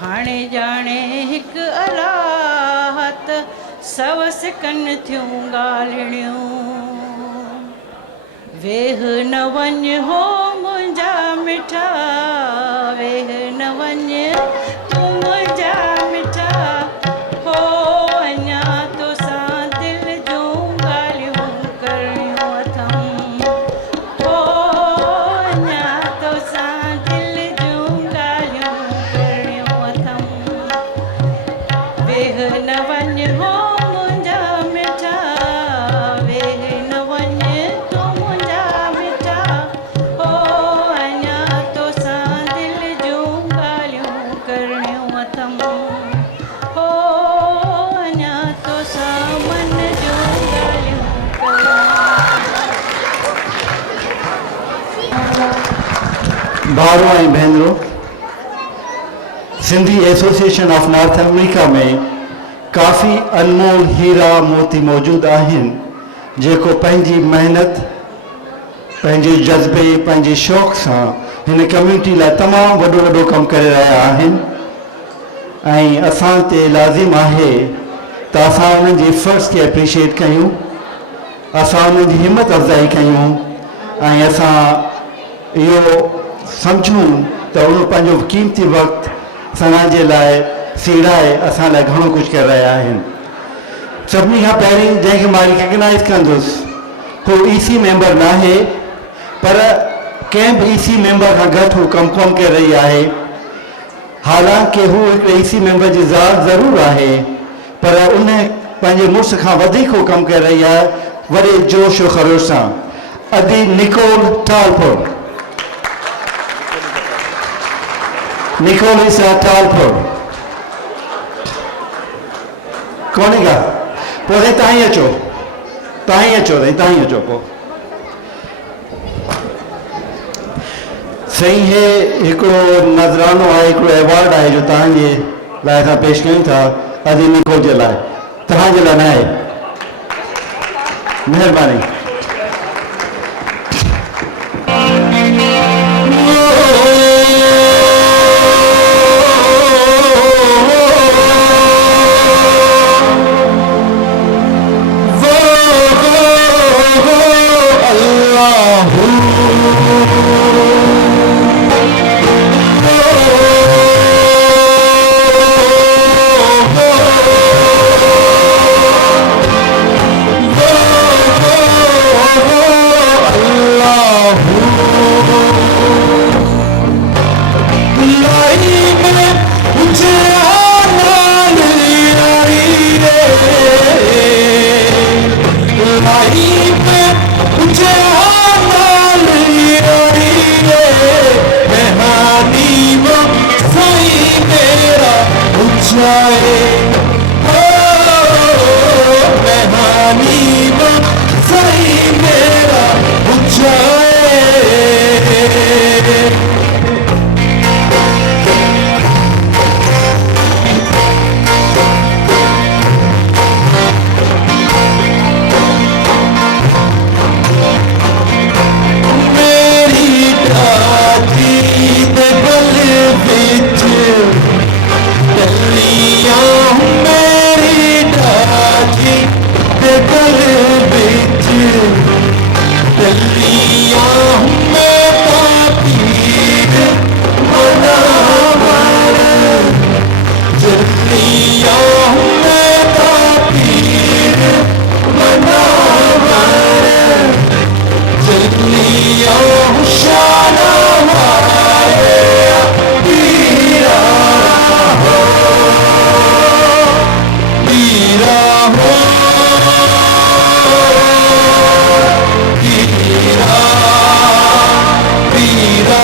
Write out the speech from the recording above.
हाणे जाने हिक अलाहत सवस कन थियूं ॻाल्हियूं। वेह न वञ हो मुंहिंजा मिठा, वेह न वञ तूं मुंहिंजा मिठा, हो अञा तोसां दिलि जूं ॻाल्हियूं करणियूं अथमि, हो अञा तोसां दिलि जूं ॻाल्हियूं करणियूं अथमि। वेह न वञ हो मुंहिंजा मिठा, वेह न वञ तूं मुंहिंजा मिठा, हो अञा तोसां दिलि जूं ॻाल्हियूं करणियूं अथमि, हो अञा तोसां मन जूं ॻाल्हियूं भाइरों ऐं भेनरूं, Sindhi association of north America में काफ़ी अनमोल हीरा मोती मौजूदु आहिनि जेको पंहिंजी मेहनत, पंहिंजे जज़्बे, पंहिंजे शौक़ सां हिन कम्यूनिटी लाइ तमामु वॾो वॾो कमु करे रहिया आहिनि। ऐं असां ते लाज़िम आहे त असां उन्हनि जी फ़र्ज़ खे एप्रिशिएट कयूं, असां उन्हनि जी हिम्मत अफ़ज़ाई कयूं ऐं असां इहो सम्झूं त उहो पंहिंजो क़ीमती वक़्तु समाज जे लाइ सीड़ाए असां लाइ घणो कुझु करे रहिया आहिनि। सभिनी खां पहिरीं जंहिंखे मां रिकग्नाइज़ कंदुसि हू ईसी मेंबर न आहे, पर कंहिं बि ईसी मेंबर खां घटि हू कमु कोन करे रही आहे। हालांकि हू हिकिड़े ईसी मेंबर जी ज़ात ज़रूरु आहे, पर उन पंहिंजे मुड़ुस खां वधीक हू कमु करे रही आहे वॾे जोश और ख़रोश सां। अदी निकोल टालपुर, निकोलिसा टालपुर कोन्हे का? पोइ तव्हां ई अचो, तव्हां ई अचो, तव्हां ई अचो पोइ। सही है, हिकिड़ो नज़रानो आहे, हिकिड़ो अवॉर्ड आहे जो तव्हांजे लाइ असां पेश कयूं था अदी निकोल जे लाइ, तव्हांजे लाइ न आहे। महिरबानी। Try